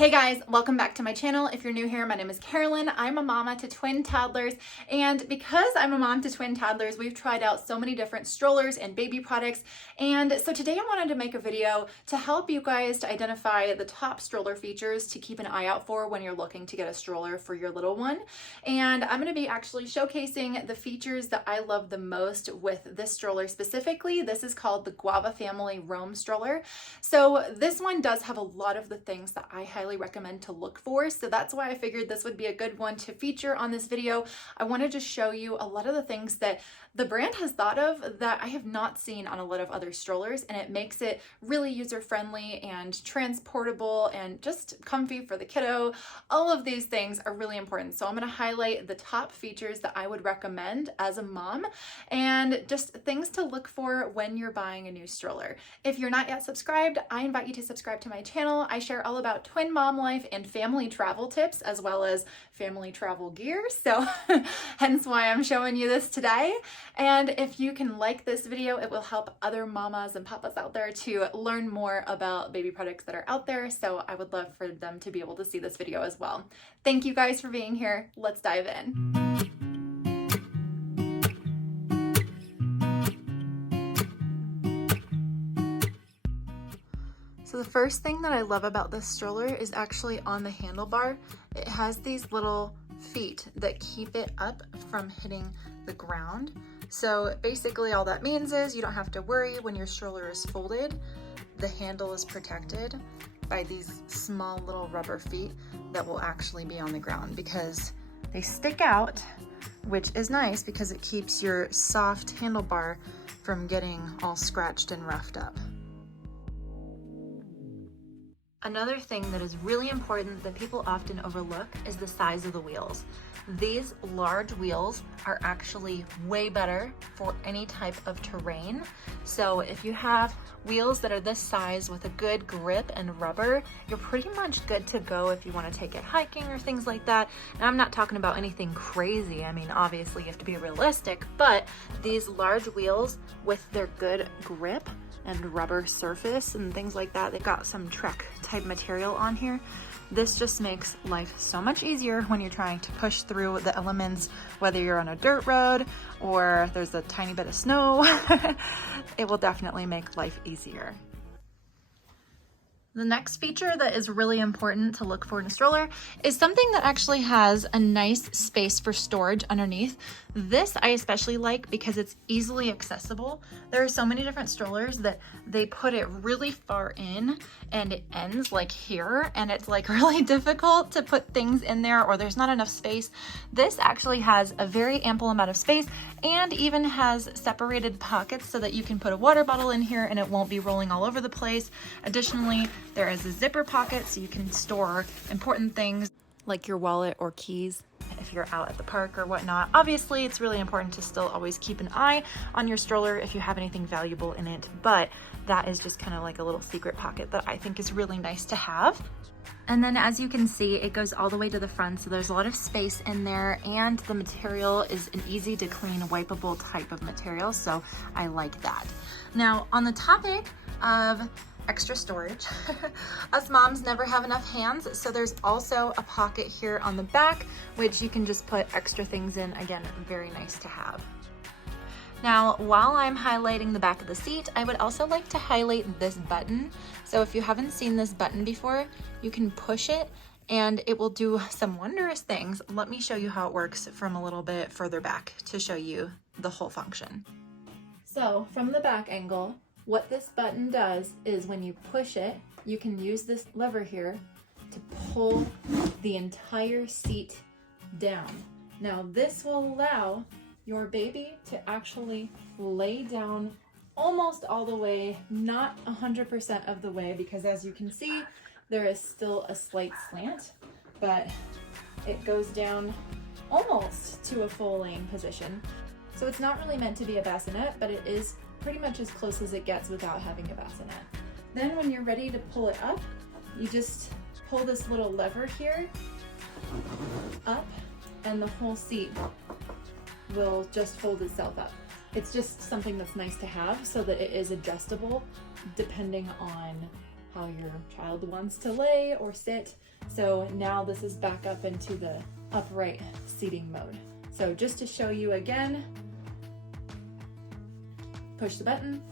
Hey guys, welcome back to my channel. If you're new here, my name is Carolyn. I'm a mama to twin toddlers, and because I'm a mom to twin toddlers, we've tried out so many different strollers and baby products. And so today I wanted to make a video to help you guys to identify the top stroller features to keep an eye out for when you're looking to get a stroller for your little one. And I'm going to be actually showcasing the features that I love the most with this stroller specifically. This is called the GUAVA Family Roam Stroller. So this one does have a lot of the things that I highly recommend to look for. So that's why I figured this would be a good one to feature on this video. I wanted to show you a lot of the things that the brand has thought of that I have not seen on a lot of other strollers, and it makes it really user-friendly and transportable and just comfy for the kiddo. All of these things are really important. So I'm going to highlight the top features that I would recommend as a mom and just things to look for when you're buying a new stroller. If you're not yet subscribed, I invite you to subscribe to my channel. I share all about twin mom life and family travel tips, as well as family travel gear. So hence why I'm showing you this today. And if you can like this video, it will help other mamas and papas out there to learn more about baby products that are out there. So I would love for them to be able to see this video as well. Thank you guys for being here. Let's dive in. So the first thing that I love about this stroller is actually on the handlebar. It has these little feet that keep it up from hitting the ground. So basically all that means is you don't have to worry when your stroller is folded. The handle is protected by these small little rubber feet that will actually be on the ground because they stick out, which is nice because it keeps your soft handlebar from getting all scratched and roughed up. Another thing that is really important that people often overlook is the size of the wheels. These large wheels are actually way better for any type of terrain. So if you have wheels that are this size with a good grip and rubber, you're pretty much good to go if you want to take it hiking or things like that. And I'm not talking about anything crazy. I mean, obviously you have to be realistic, but these large wheels with their good grip and rubber surface and things like that, they've got some Trek type material on here. This just makes life so much easier when you're trying to push through the elements, whether you're on a dirt road or there's a tiny bit of snow. It will definitely make life easier. The next feature that is really important to look for in a stroller is something that actually has a nice space for storage underneath. This I especially like because it's easily accessible. There are so many different strollers that they put it really far in and it ends like here, and it's like really difficult to put things in there or there's not enough space. This actually has a very ample amount of space and even has separated pockets so that you can put a water bottle in here and it won't be rolling all over the place. Additionally, there is a zipper pocket so you can store important things like your wallet or keys if you're out at the park or whatnot. Obviously, it's really important to still always keep an eye on your stroller if you have anything valuable in it, but that is just kind of like a little secret pocket that I think is really nice to have. And then as you can see, it goes all the way to the front, so there's a lot of space in there, and the material is an easy to clean, wipeable type of material, so I like that. Now, on the topic of extra storage, us moms never have enough hands, so there's also a pocket here on the back which you can just put extra things in. Again, very nice to have. Now, while I'm highlighting the back of the seat, I would also like to highlight this button. So if you haven't seen this button before, you can push it and it will do some wondrous things. Let me show you how it works from a little bit further back to show you the whole function. So from the back angle, what this button does is when you push it, you can use this lever here to pull the entire seat down. Now this will allow your baby to actually lay down almost all the way, not 100% of the way, because as you can see, there is still a slight slant, but it goes down almost to a full laying position. So it's not really meant to be a bassinet, but it is pretty much as close as it gets without having a bassinet. Then when you're ready to pull it up, you just pull this little lever here up and the whole seat will just fold itself up. It's just something that's nice to have so that it is adjustable depending on how your child wants to lay or sit. So now this is back up into the upright seating mode. So just to show you again, push the button,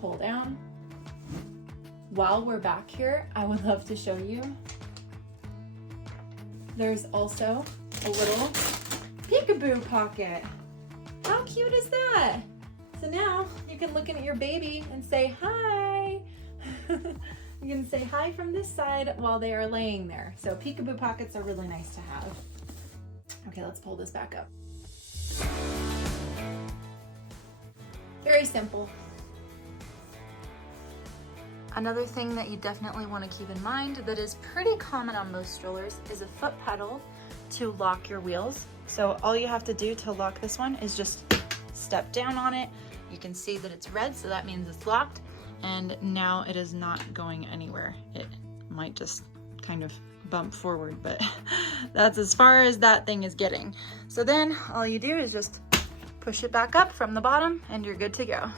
pull down. While we're back here, I would love to show you, there's also a little peekaboo pocket. How cute is that? So now you can look at your baby and say hi. You can say hi from this side while they are laying there. So peekaboo pockets are really nice to have. Okay, let's pull this back up. Very simple. Another thing that you definitely want to keep in mind that is pretty common on most strollers is a foot pedal to lock your wheels. So all you have to do to lock this one is just step down on it. You can see that it's red, so that means it's locked. And now it is not going anywhere. It might just kind of bump forward, but that's as far as that thing is getting. So then all you do is just push it back up from the bottom and you're good to go.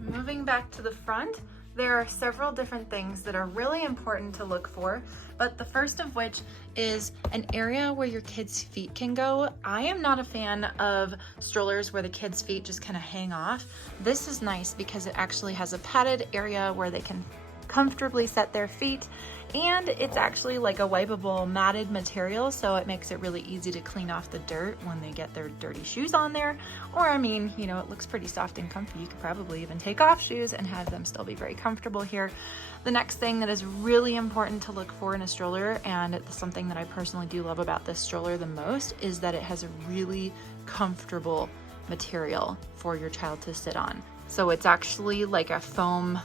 Moving back to the front, there are several different things that are really important to look for, but the first of which is an area where your kids' feet can go. I am not a fan of strollers where the kids' feet just kind of hang off. This is nice because it actually has a padded area where they can comfortably set their feet, and it's actually like a wipeable matted material, so it makes it really easy to clean off the dirt when they get their dirty shoes on there. Or I mean, you know, it looks pretty soft and comfy. You could probably even take off shoes and have them still be very comfortable here. The next thing that is really important to look for in a stroller, and it's something that I personally do love about this stroller the most, is that it has a really comfortable material for your child to sit on. So it's actually like a foam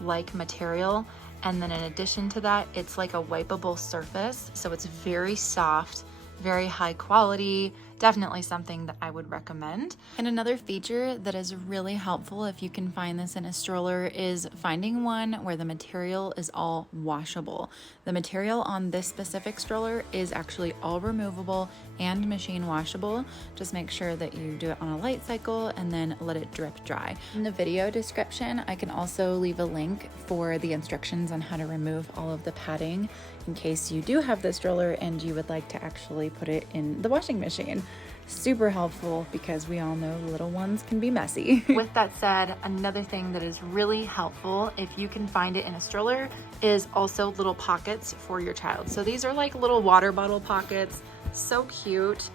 like material, and then in addition to that, it's like a wipeable surface, so it's very soft, very high quality, definitely something that I would recommend. And another feature that is really helpful if you can find this in a stroller is finding one where the material is all washable. The material on this specific stroller is actually all removable and machine washable. Just make sure that you do it on a light cycle and then let it drip dry. In the video description, I can also leave a link for the instructions on how to remove all of the padding in case you do have this stroller and you would like to actually put it in the washing machine. Super helpful because we all know little ones can be messy. With that said, another thing that is really helpful if you can find it in a stroller is also little pockets for your child. So these are like little water bottle pockets, so cute.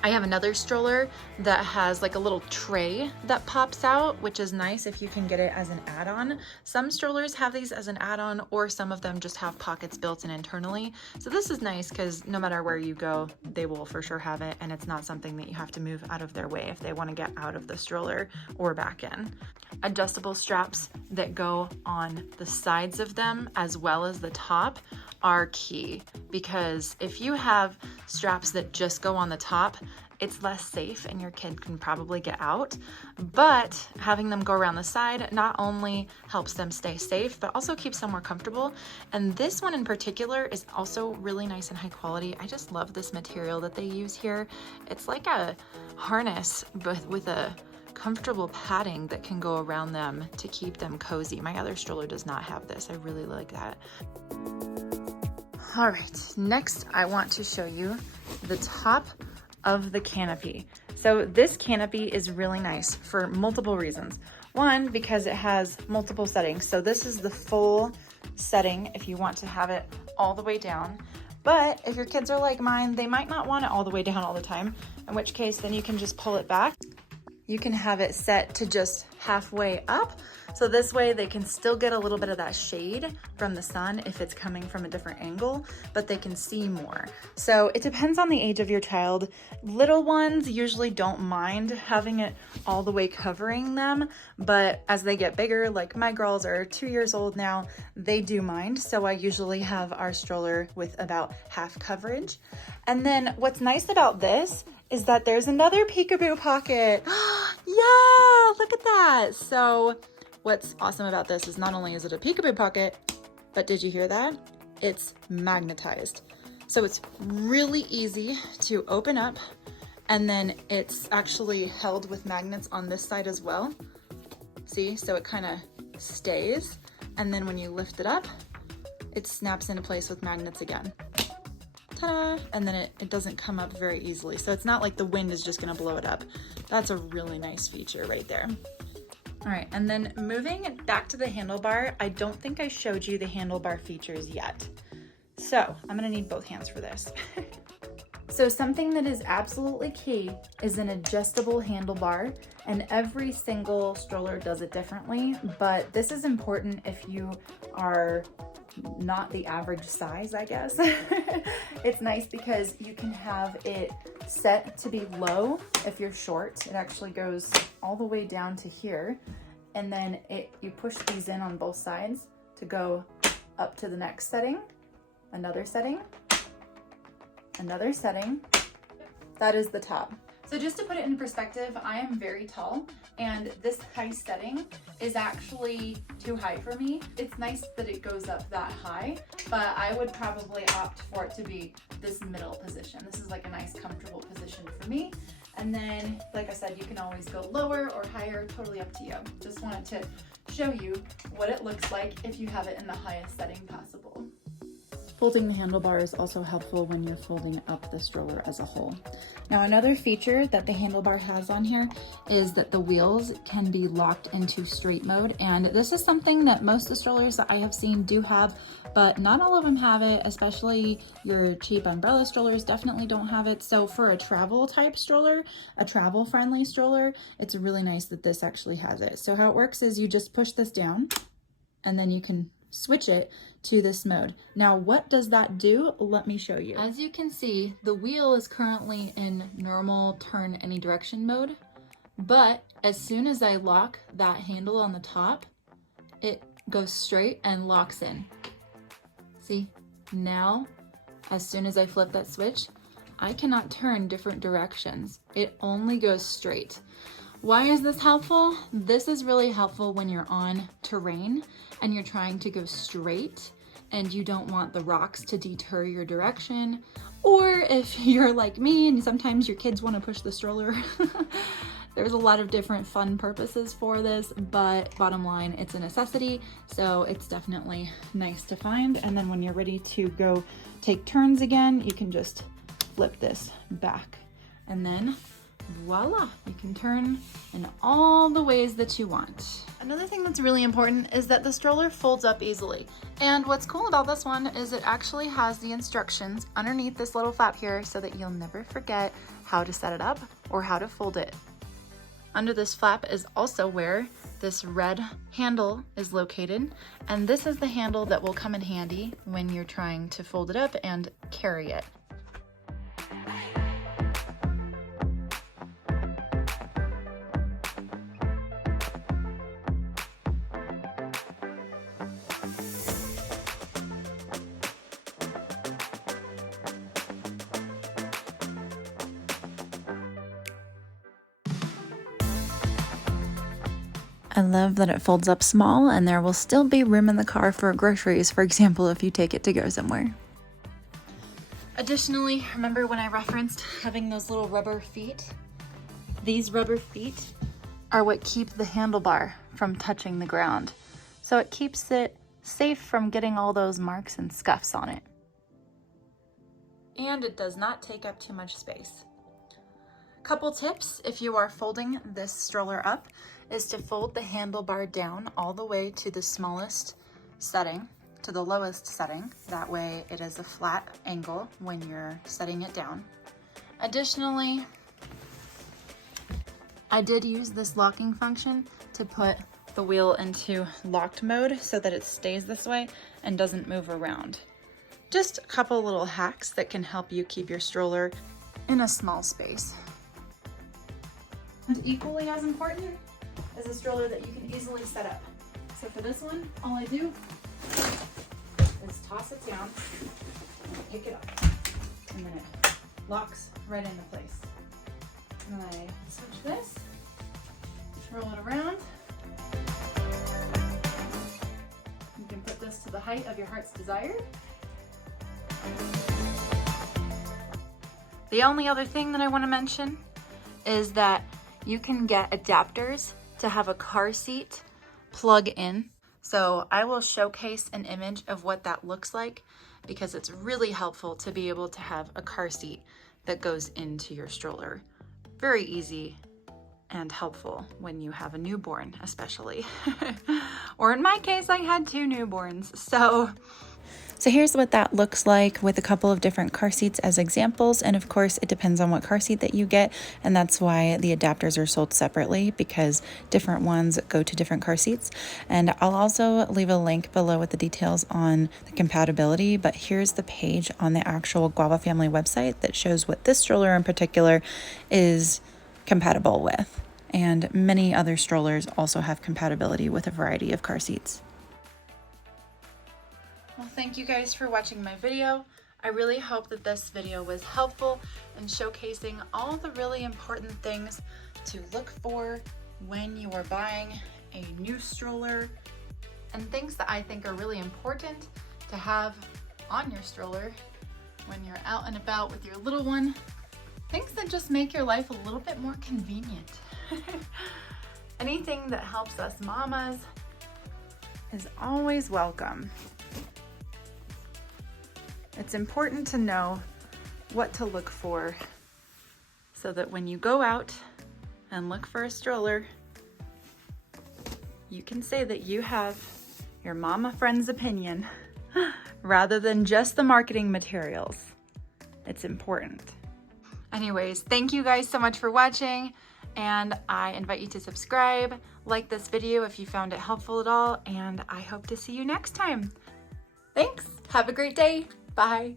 I have another stroller that has like a little tray that pops out, which is nice if you can get it as an add-on. Some strollers have these as an add-on, or some of them just have pockets built in internally. So this is nice because no matter where you go, they will for sure have it, and it's not something that you have to move out of their way if they want to get out of the stroller or back in. Adjustable straps that go on the sides of them as well as the top are key, because if you have straps that just go on the top, it's less safe and your kid can probably get out. But having them go around the side not only helps them stay safe, but also keeps them more comfortable. And this one in particular is also really nice and high quality. I just love this material that they use here. It's like a harness, but with a comfortable padding that can go around them to keep them cozy. My other stroller does not have this. I really like that. All right, next I want to show you the top of the canopy. So this canopy is really nice for multiple reasons. One, because it has multiple settings. So this is the full setting if you want to have it all the way down. But if your kids are like mine, they might not want it all the way down all the time, in which case then you can just pull it back. You can have it set to just halfway up. So this way they can still get a little bit of that shade from the sun if it's coming from a different angle, but they can see more. So it depends on the age of your child. Little ones usually don't mind having it all the way covering them, but as they get bigger, like my girls are 2 years old now, they do mind. So I usually have our stroller with about half coverage. And then what's nice about this is that there's another peekaboo pocket. Yeah, look at that. So what's awesome about this is not only is it a peekaboo pocket, but did you hear that? It's magnetized. So it's really easy to open up, and then it's actually held with magnets on this side as well. See, so it kind of stays, and then when you lift it up, it snaps into place with magnets again. Ta-da! And then it doesn't come up very easily. So it's not like the wind is just gonna blow it up. That's a really nice feature right there. All right, and then moving back to the handlebar, I don't think I showed you the handlebar features yet. So I'm gonna need both hands for this. So something that is absolutely key is an adjustable handlebar, and every single stroller does it differently, but this is important if you are not the average size, I guess. It's nice because you can have it set to be low if you're short. It actually goes all the way down to here, and then you push these in on both sides to go up to the next setting, another setting, another setting. That is the top. So just to put it in perspective, I am very tall, and this high setting is actually too high for me. It's nice that it goes up that high, but I would probably opt for it to be this middle position. This is like a nice comfortable position for me. And then, like I said, you can always go lower or higher, totally up to you. Just wanted to show you what it looks like if you have it in the highest setting possible. Folding the handlebar is also helpful when you're folding up the stroller as a whole. Now, another feature that the handlebar has on here is that the wheels can be locked into straight mode, and this is something that most of the strollers that I have seen do have, but not all of them have it, especially your cheap umbrella strollers definitely don't have it. So for a travel type stroller, a travel friendly stroller, it's really nice that this actually has it. So how it works is you just push this down, and then you can switch it to this mode. Now, what does that do? Let me show you. As you can see, the wheel is currently in normal turn any direction mode, but as soon as I lock that handle on the top, it goes straight and locks in. See, now, as soon as I flip that switch, I cannot turn different directions. It only goes straight. Why is this helpful? This is really helpful when you're on terrain and you're trying to go straight and you don't want the rocks to deter your direction. Or if you're like me and sometimes your kids want to push the stroller. There's a lot of different fun purposes for this, but bottom line, it's a necessity. So it's definitely nice to find. And then when you're ready to go take turns again, you can just flip this back, and then voila, you can turn in all the ways that you want. Another thing that's really important is that the stroller folds up easily. And what's cool about this one is it actually has the instructions underneath this little flap here so that you'll never forget how to set it up or how to fold it. Under this flap is also where this red handle is located, and this is the handle that will come in handy when you're trying to fold it up and carry it. I love that it folds up small and there will still be room in the car for groceries, for example, if you take it to go somewhere. Additionally, remember when I referenced having those little rubber feet? These rubber feet are what keep the handlebar from touching the ground. So it keeps it safe from getting all those marks and scuffs on it. And it does not take up too much space. Couple tips if you are folding this stroller up is to fold the handlebar down all the way to the smallest setting, to the lowest setting. That way it is a flat angle when you're setting it down. Additionally, I did use this locking function to put the wheel into locked mode so that it stays this way and doesn't move around. Just a couple little hacks that can help you keep your stroller in a small space. And equally as important is a stroller that you can easily set up. So for this one, all I do is toss it down and pick it up. And then it locks right into place. And then I switch this, roll it around. You can put this to the height of your heart's desire. The only other thing that I want to mention is that you can get adapters to have a car seat plug in. So I will showcase an image of what that looks like because it's really helpful to be able to have a car seat that goes into your stroller. Very easy and helpful when you have a newborn, especially. Or in my case, I had 2 newborns. So here's what that looks like with a couple of different car seats as examples. And of course, it depends on what car seat that you get. And that's why the adapters are sold separately, because different ones go to different car seats. And I'll also leave a link below with the details on the compatibility. But here's the page on the actual GUAVA family website that shows what this stroller in particular is compatible with. And many other strollers also have compatibility with a variety of car seats. Well, thank you guys for watching my video. I really hope that this video was helpful in showcasing all the really important things to look for when you are buying a new stroller, and things that I think are really important to have on your stroller when you're out and about with your little one. Things that just make your life a little bit more convenient. Anything that helps us mamas is always welcome. It's important to know what to look for so that when you go out and look for a stroller, you can say that you have your mama friend's opinion rather than just the marketing materials. It's important. Anyways, thank you guys so much for watching, and I invite you to subscribe, like this video if you found it helpful at all, and I hope to see you next time. Thanks. Have a great day. Bye.